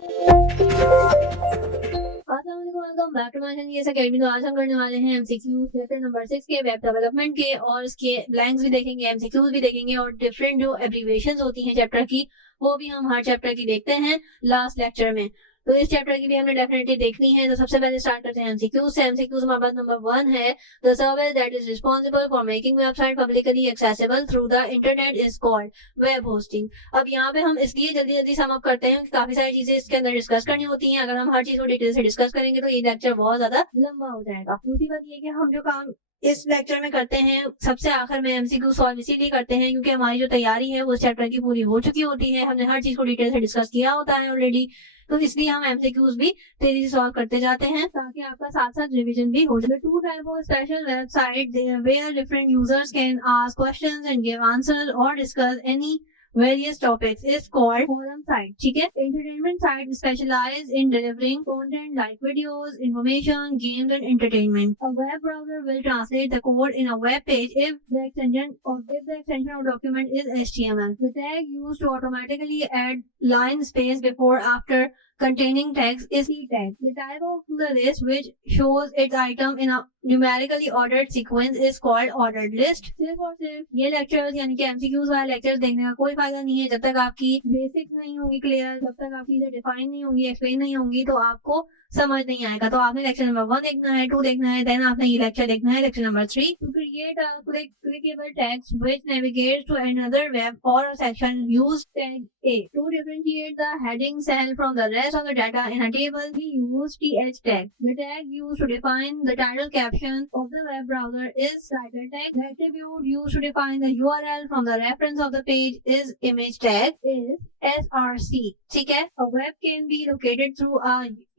Welcome back to my channel ये academy. तो आज हम करने वाले हैं एमसीक्यू चैप्टर नंबर 6 के वेब डेवलपमेंट के, और इसके ब्लैंक्स भी देखेंगे, एमसीक्यूज भी देखेंगे, और डिफरेंट जो एब्रीविएशंस होती हैं चैप्टर की वो भी हम हर चैप्टर की देखते हैं लास्ट लेक्चर में। तो इस चैप्टर की भी हमने डेफिनेटली देखनी है। तो सबसे पहले स्टार्ट करते हैं एमसीक्यूज से। एमसीक्यूज हमारे पास नंबर 1 है, the service that is responsible for making website publicly accessible through the internet is called web hosting. अब यहाँ पे हम इसलिए जल्दी जल्दी सम अप करते हैं कि काफी सारी चीजें इसके अंदर डिस्कस करनी होती हैं। अगर हम हर चीज को डिटेल से डिस्कस करेंगे तो ये लेक्चर बहुत ज्यादा लंबा हो जाएगा। दूसरी बात ये कि हम जो काम इस लेक्चर में करते हैं सबसे आखिर में एमसीक्यू सॉल्व इसीलिए करते हैं क्योंकि हमारी जो तैयारी है वो चैप्टर की पूरी हो चुकी होती है, हमने हर चीज को डिटेल से डिस्कस किया होता है ऑलरेडी। तो इसलिए हम एमसीक्यूज भी तेजी से सॉल्व करते जाते हैं ताकि आपका साथ साथ रिवीजन भी हो जाए। Two type of special website where different users can ask questions and give answer और discuss any various topics is called forum site. ठीक है, entertainment site specialize in delivering content like videos, information, games and entertainment. A web browser will translate the code in a web page if the extension of document is HTML. The tag used to automatically add line space before after containing text is the tag. The type of the list which shows its item in a numerically ordered sequence is called ordered list. सिर्फ और सिर्फ ये lectures यानी कि MCQs वाले lectures देखने का कोई फायदा नहीं है जब तक आपकी बेसिक्स नहीं होंगी क्लियर, जब तक आपकी चीजें डिफाइन नहीं होंगी, एक्सप्लेन नहीं होंगी, तो आपको समझ नहीं आएगा। तो आपने लेक्चर नंबर 1 देखना है, 2 देखना है, देन आपने ये लेक्चर देखना है, lecture number 3, to create a clickable text which navigates to another web or a section. Use tag A. To differentiate the heading cell from the rest of the data in a table, we use th tag. The tag used to define the title caption of the web browser is title tag. The attribute used to define the URL from the reference of the page is image tag is src. ठीक है, a web can be located through a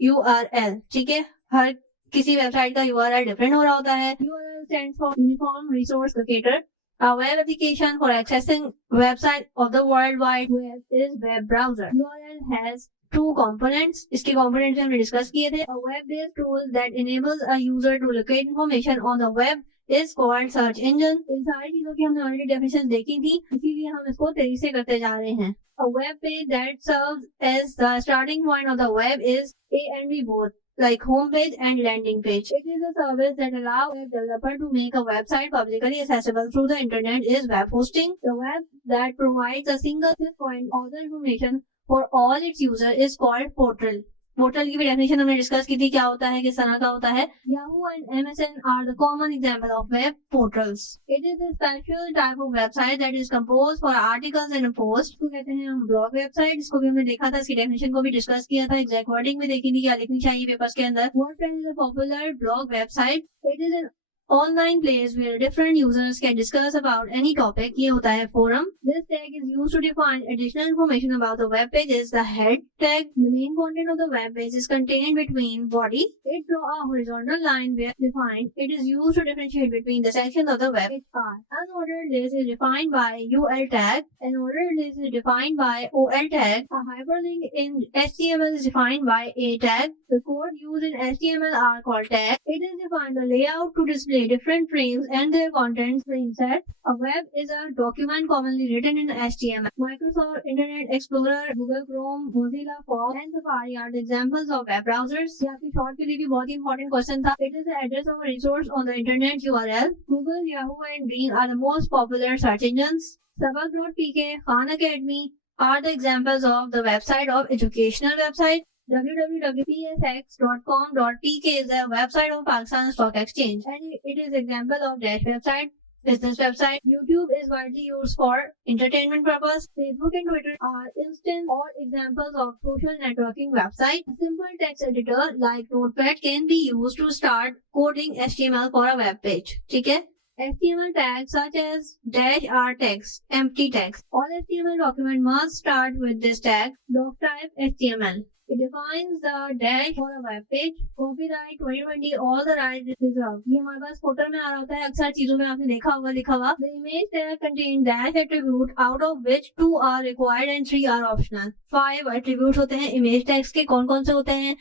URL. ठीक है, हर किसी website का URL different हो रहा होता है। URL stands for Uniform Resource Locator. A web application for accessing website of the World Wide Web is web browser. URL has 2 components. इसके components हमने डिस्कस किए थे। A web-based tool that enables a user to locate information on the web is called search engine. इन सारी चीजों की हमने already definition देखी थी, इसीलिए हम इसको तेजी से करते जा रहे हैं। A web page that serves as the starting point of the web is A and B both, like home page and landing page. It is a service that allows a developer to make a website publicly accessible through the internet is web hosting. The web that provides a single point of the information for all its users is called portal. Portal की भी definition हमने discuss की थी, क्या होता है, किस तरह का होता है। Yahoo and MSN are the common example of web portals. It is a special type of website that is composed for articles and posts. इसको कहते हैं हम ब्लॉग वेबसाइट, इसको भी हमने देखा था, इसकी डेफिनेशन को भी डिस्कस किया था, एग्जैक्ट वर्डिंग भी देखी थी क्या लिखनी चाहिए पेपर्स के अंदर। WordPress is a popular blog website. It is an online place where different users can discuss about any topic. ये होता है forum. This tag is used to define additional information about the web page is the head tag. The main content of the web page is contained between body. It draw a horizontal line where defined. It is used to differentiate between the sections of the web page are. An ordered list is defined by UL tag. An ordered list is defined by OL tag. A hyperlink in HTML is defined by A tag. The code used in HTML are called tags. It is defined the layout to display different frames and their contents frame set. A web is a document commonly written in HTML. Microsoft Internet Explorer, Google Chrome, Mozilla Firefox and Safari are the examples of web browsers. यहाँ की short के लिए भी बहुत ही important question था। It is the address of a resource on the internet URL. Google, Yahoo and Bing are the most popular search engines. Sabak.pk, Khan Academy are the examples of the website of educational website. www.psx.com.pk is the website of Pakistan Stock Exchange and it is example of dash website, business website. YouTube is widely used for entertainment purpose. Facebook and Twitter are instant or examples of social networking website. A simple text editor like Notepad can be used to start coding HTML for a web page. ठीक है? HTML tags such as dash are text, empty text. All HTML document must start with this tag, doc type HTML. It defines the dash for a web page. Copyright 2020 all the rights reserved. ये हमारे पास folder में आ रहा होता है, अक्सर चीजों में आपने देखा होगा लिखा हुआ। The image tag contains dash attribute out of which 2 are required and 3 are optional. 5 attributes होते हैं इमेज टैग्स के। कौन कौन से होते हैं,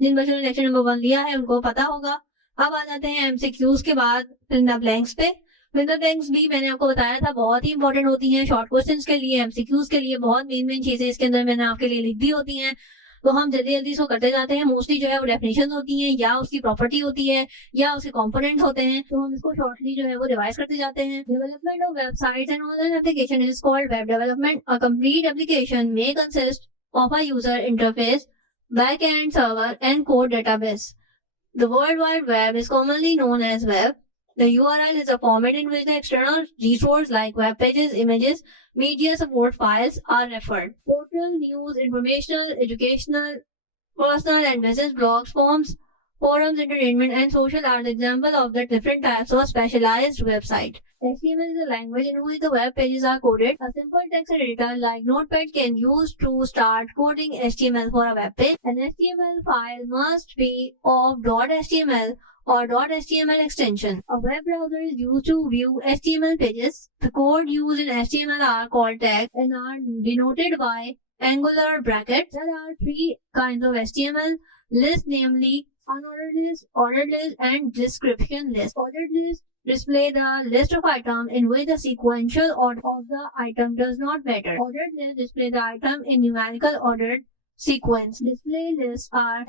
जिन बच्चों ने लेक्चर नंबर 1 लिया है उनको पता होगा। अब आ जाते हैं एमसीक्यूज के बाद फिल द ब्लैंक्स पे। फिल द ब्लैंक्स भी मैंने आपको बताया था बहुत ही इंपॉर्टेंट होती हैं शॉर्ट क्वेश्चंस के लिए, एमसीक्यूज के लिए बहुत मेन चीजें इसके अंदर मैंने आपके लिए लिख दी होती हैं। तो हम जल्दी-जल्दी इसको करते जाते हैं। मोस्टली जो है वो डेफिनेशंस होती हैं या उसकी प्रॉपर्टी होती है या उसके कंपोनेंट्स होते हैं, तो हम इसको शॉर्टली जो है वो रिवाइज करते जाते हैं। Development of websites and online application is called web development. A complete application may consist of a user interface, back-end server and code database. The World Wide Web is commonly known as web. The URL is a format in which the external resource like web pages, images, media support files are referred. Portal, news, informational, educational, personal and business blogs, forums, entertainment and social are the example of the different types of specialized website. HTML is a language in which the web pages are coded. A simple text editor like Notepad can use to start coding HTML for a web page. An HTML file must be of .html or .html extension. A web browser is used to view HTML pages. The code used in HTML are called tags and are denoted by angular brackets. There are three kinds of HTML lists, namely unordered list, ordered list, and description list. Ordered list display the list of items in which the sequential order of the item does not matter. Ordered list display the item in numerical ordered sequence. Display lists are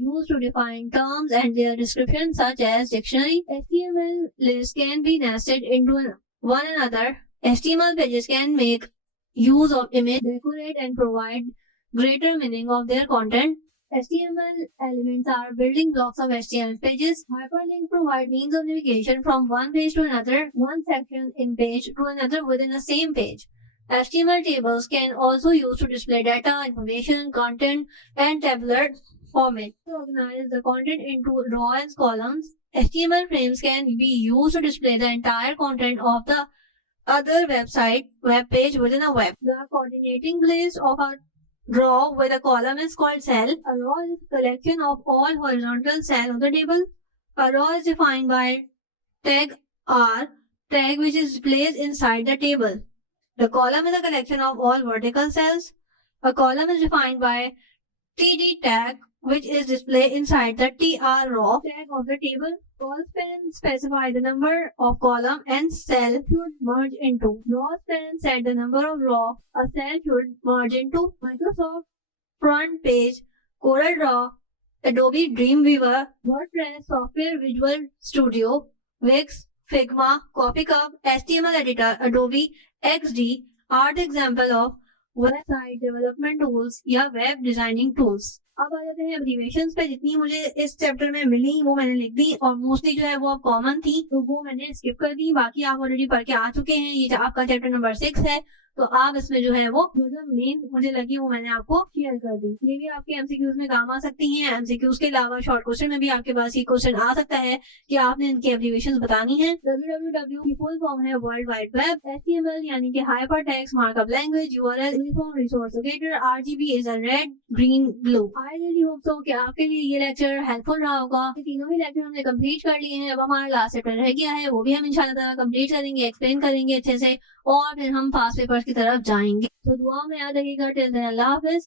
used to define terms and their descriptions such as dictionary. HTML lists can be nested into one another. HTML pages can make use of image, decorate and provide greater meaning of their content. HTML elements are building blocks of HTML pages. Hyperlinks provide means of navigation from one page to another, one section in page to another within the same page. HTML tables can also use to display data, information, content, and tabular format. To organize the content into rows and columns, HTML frames can be used to display the entire content of the other web page within a web. The coordinating place of a row with a column is called cell. A row is a collection of all horizontal cells of the table. A row is defined by tag R, tag which is placed inside the table. The column is a collection of all vertical cells. A column is defined by TD tag which is displayed inside the TR row tag of the table. Row span specify the number of column and cell should merge into. Row span set the number of row a cell should merge into. Microsoft front page, Corel Draw, Adobe Dreamweaver, WordPress, Software Visual Studio, Wix, Figma, CopyCup, HTML editor, Adobe XD are the example of website development tools या web designing tools. अब आ जाते हैं abbreviations पे। जितनी मुझे इस chapter में मिली वो मैंने लिख दी और मोस्टली जो है वो कॉमन थी तो वो मैंने स्किप कर दी। बाकी आप ऑलरेडी पढ़ के आ चुके हैं। ये आपका चैप्टर नंबर 6 है तो आप इसमें जो है वो जो मेन मुझे लगी वो मैंने आपको शेयर कर दी। ये भी आपके एमसीक्यूज में काम आ सकती हैं। एमसीक्यूज के अलावा शॉर्ट क्वेश्चन में भी आपके पास ये क्वेश्चन आ सकता है कि आपने इनकी एब्रीविएशंस बतानी है। www की फुल फॉर्म है वर्ल्ड वाइड वेब। HTML यानी कि hypertext markup language. URL uniform resource locator. RGB is a red green blue. I really hope so कि आपके लिए ये लेक्चर हेल्पफुल रहा होगा। तीनों ही लेक्चर हमने कंप्लीट कर लिए हैं। अब हमारा लास्ट चैप्टर रह गया है वो भी हम इंशाल्लाह ताला कंप्लीट करेंगे, एक्सप्लेन करेंगे अच्छे से और फिर हम पास पेपर्स की तरफ जाएंगे। तो दुआ में याद रखिएगा। टिल देन अल्लाह हाफिज।